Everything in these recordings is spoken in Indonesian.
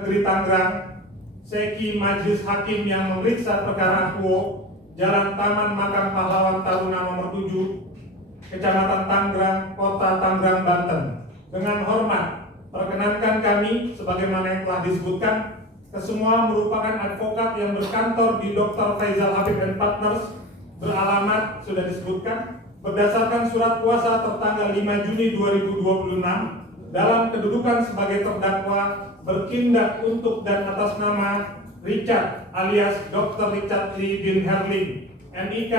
Negeri Tangerang, Seki Majelis Hakim yang memeriksa perkara Akuo, Jalan Taman Makam Pahlawan Taruna nomor 7, Kecamatan Tangerang, Kota Tangerang, Banten. Dengan hormat, perkenankan kami, sebagaimana yang telah disebutkan, kesemua merupakan advokat yang berkantor di Dr. Faizal Habib & Partners, beralamat sudah disebutkan, berdasarkan surat kuasa tertanggal 5 Juni 2026, dalam kedudukan sebagai terdakwa bertindak untuk dan atas nama Richard alias Dr. Richard Lee bin Herling, NIK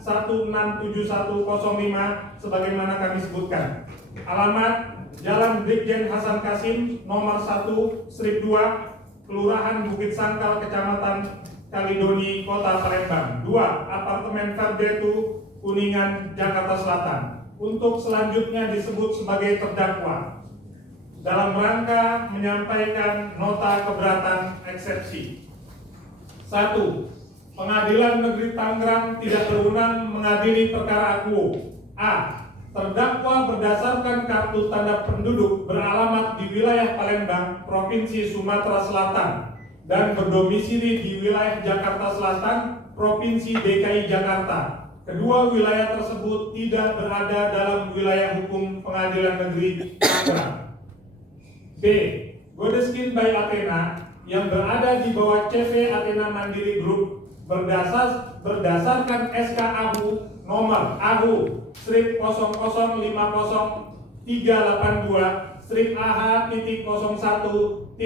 167105 sebagaimana kami sebutkan. Alamat Jalan Brigjen Hasan Kasim nomor 1 strip 2, Kelurahan Bukit Sangkal, Kecamatan Kalidoni, Kota Palembang. 2. Apartemen Verdetu, Kuningan, Jakarta Selatan. Untuk selanjutnya disebut sebagai terdakwa dalam rangka menyampaikan nota keberatan eksepsi. 1. Pengadilan Negeri Tangerang tidak berwenang mengadili perkara Akuo. A. Terdakwa berdasarkan kartu tanda penduduk beralamat di wilayah Palembang, Provinsi Sumatera Selatan dan berdomisili di wilayah Jakarta Selatan, Provinsi DKI Jakarta. Kedua wilayah tersebut tidak berada dalam wilayah hukum Pengadilan Negeri Tangerang. B. Godeskin by Athena yang berada di bawah CV Athena Mandiri Group berdasarkan SK AHU nomor AHU strip 0050382 strip AH.01.16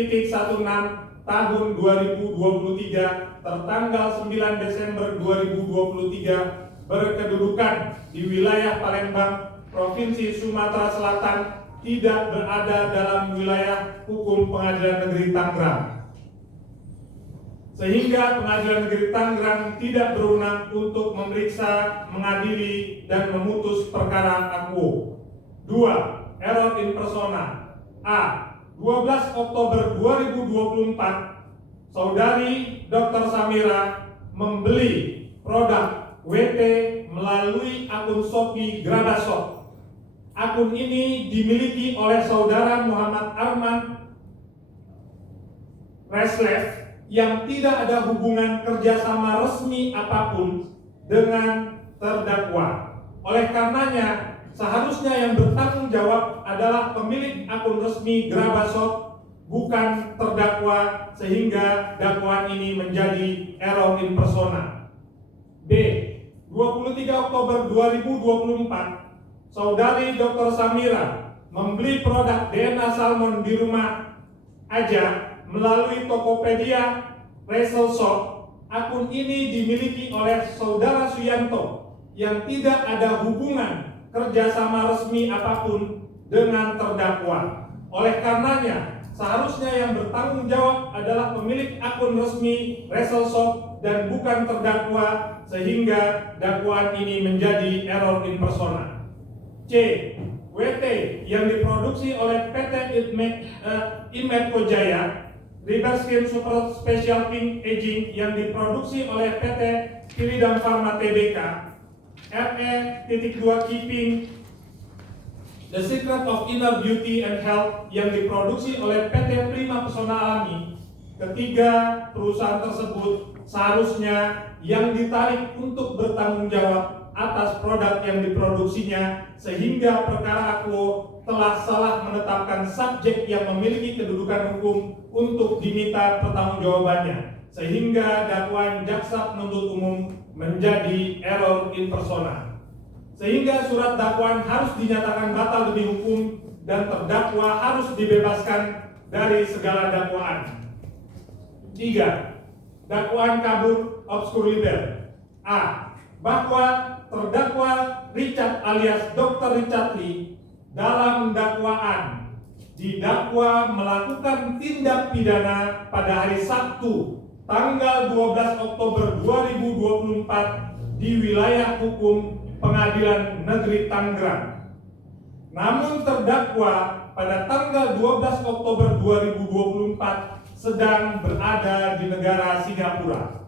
tahun 2023 tertanggal 9 Desember 2023 berkedudukan di wilayah Palembang, Provinsi Sumatera Selatan, tidak berada dalam wilayah hukum Pengadilan Negeri Tangerang, sehingga Pengadilan Negeri Tangerang tidak berwenang untuk memeriksa, mengadili, dan memutus perkara Akuo. 2. Error in persona. A. 12 Oktober 2024, Saudari Dr. Samira membeli produk WT melalui akun Shopee Grabashop. Akun ini dimiliki oleh Saudara Muhammad Arman Reslev yang tidak ada hubungan kerjasama resmi apapun dengan terdakwa. Oleh karenanya, seharusnya yang bertanggung jawab adalah pemilik akun resmi Grabashop, bukan terdakwa, sehingga dakwaan ini menjadi error in persona. B. 23 Oktober 2024, Saudari Dr. Samira membeli produk DNA salmon di rumah aja melalui Tokopedia Resell Shop. Akun ini dimiliki oleh Saudara Suyanto yang tidak ada hubungan kerjasama resmi apapun dengan terdakwa. Oleh karenanya, seharusnya yang bertanggung jawab adalah pemilik akun resmi Resell Shop dan bukan terdakwa, sehingga dakwaan ini menjadi error in persona. C. WT yang diproduksi oleh PT Imetco Jaya, Riberskin Super Special Pink Aging yang diproduksi oleh PT Pilidam Pharma Tbk, RE.2 Keeping The Secret of Inner Beauty and Health yang diproduksi oleh PT Prima Pesona Alami. Ketiga perusahaan tersebut seharusnya yang ditarik untuk bertanggung jawab atas produk yang diproduksinya, sehingga perkara Akuo telah salah menetapkan subjek yang memiliki kedudukan hukum untuk diminta pertanggungjawabannya, sehingga dakwaan jaksa penuntut umum menjadi error in persona, sehingga surat dakwaan harus dinyatakan batal demi hukum dan terdakwa harus dibebaskan dari segala dakwaan. 3. Dakwaan kabur obscur libel. A. Bahwa terdakwa Richard alias Dr. Richard Lee dalam dakwaan didakwa melakukan tindak pidana pada hari Sabtu tanggal 12 Oktober 2024 di wilayah hukum Pengadilan Negeri Tangerang. Namun terdakwa pada tanggal 12 Oktober 2024 sedang berada di negara Singapura.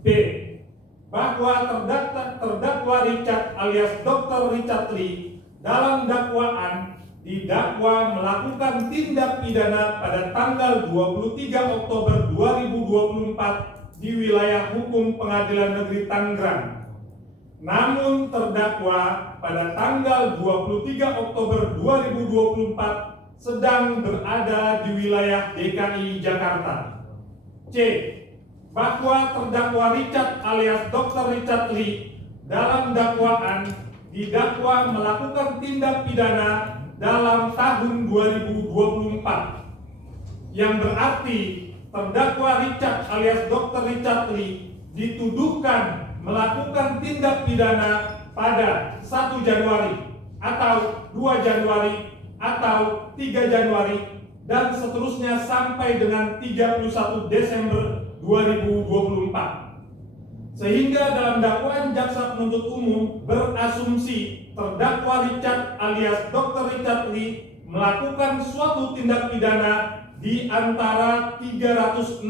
B. Bahwa terdakwa Richard alias Dr. Richard Lee dalam dakwaan didakwa melakukan tindak pidana pada tanggal 23 Oktober 2024 di wilayah hukum Pengadilan Negeri Tangerang. Namun terdakwa pada tanggal 23 Oktober 2024 sedang berada di wilayah DKI Jakarta. C. Bahwa terdakwa Richard alias Dr. Richard Lee dalam dakwaan didakwa melakukan tindak pidana dalam tahun 2024, yang berarti terdakwa Richard alias Dr. Richard Lee dituduhkan melakukan tindak pidana pada 1 Januari atau 2 Januari atau 3 Januari dan seterusnya sampai dengan 31 Desember 2024. Sehingga dalam dakwaan jaksa penuntut umum berasumsi terdakwa Richard alias Dr. Richard Lee melakukan suatu tindak pidana di antara 365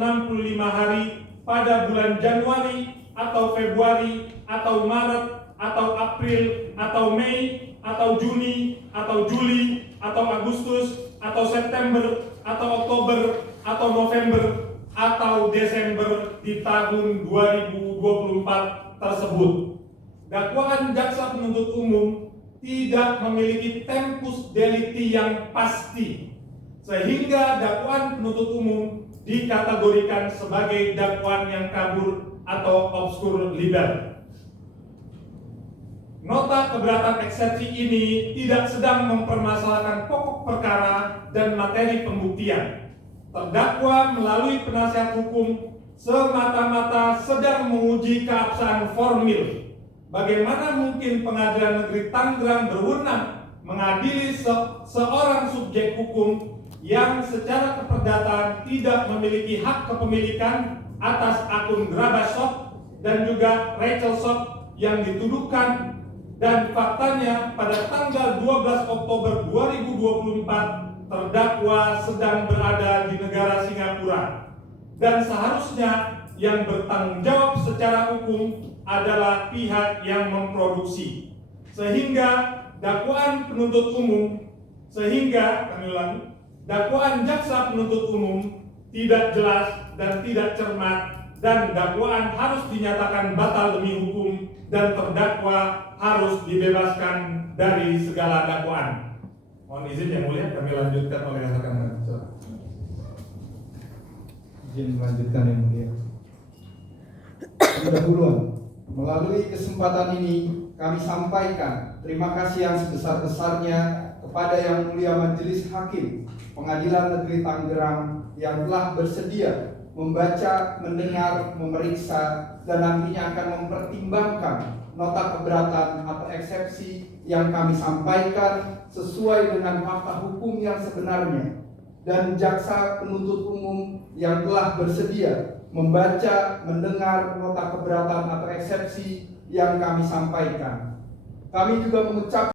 hari pada bulan Januari atau Februari atau Maret atau April atau Mei atau Juni atau Juli atau Agustus atau September atau Oktober atau November atau Desember di tahun 2024 tersebut. Dakwaan jaksa penuntut umum tidak memiliki tempus delicti yang pasti, sehingga dakwaan penuntut umum dikategorikan sebagai dakwaan yang kabur atau obskur liber. Nota keberatan eksepsi ini tidak sedang mempermasalahkan pokok perkara dan materi pembuktian. Terdakwa melalui penasihat hukum semata-mata sedang menguji keabsahan formil. Bagaimana mungkin Pengadilan Negeri Tangerang berwenang mengadili seorang subjek hukum yang secara keperdataan tidak memiliki hak kepemilikan atas akun Grabashop dan juga Rachel Shop yang dituduhkan, dan faktanya pada tanggal 12 Oktober 2024 terdakwa sedang berada di negara Singapura, dan seharusnya yang bertanggung jawab secara hukum adalah pihak yang memproduksi. Sehingga dakwaan penuntut umum, dakwaan jaksa penuntut umum tidak jelas dan tidak cermat, dan dakwaan harus dinyatakan batal demi hukum dan terdakwa harus dibebaskan dari segala dakwaan. Mohon izin yang mulia, kami lanjutkan oleh rekan. Izin melanjutkan yang mulia. Pendahuluan. Melalui kesempatan ini kami sampaikan terima kasih yang sebesar-besarnya kepada Yang Mulia Majelis Hakim Pengadilan Negeri Tangerang yang telah bersedia membaca, mendengar, memeriksa, dan nantinya akan mempertimbangkan nota keberatan atau eksepsi yang kami sampaikan sesuai dengan fakta hukum yang sebenarnya, dan jaksa penuntut umum yang telah bersedia membaca, mendengar nota keberatan atau eksepsi yang kami sampaikan. Kami juga mengucapkan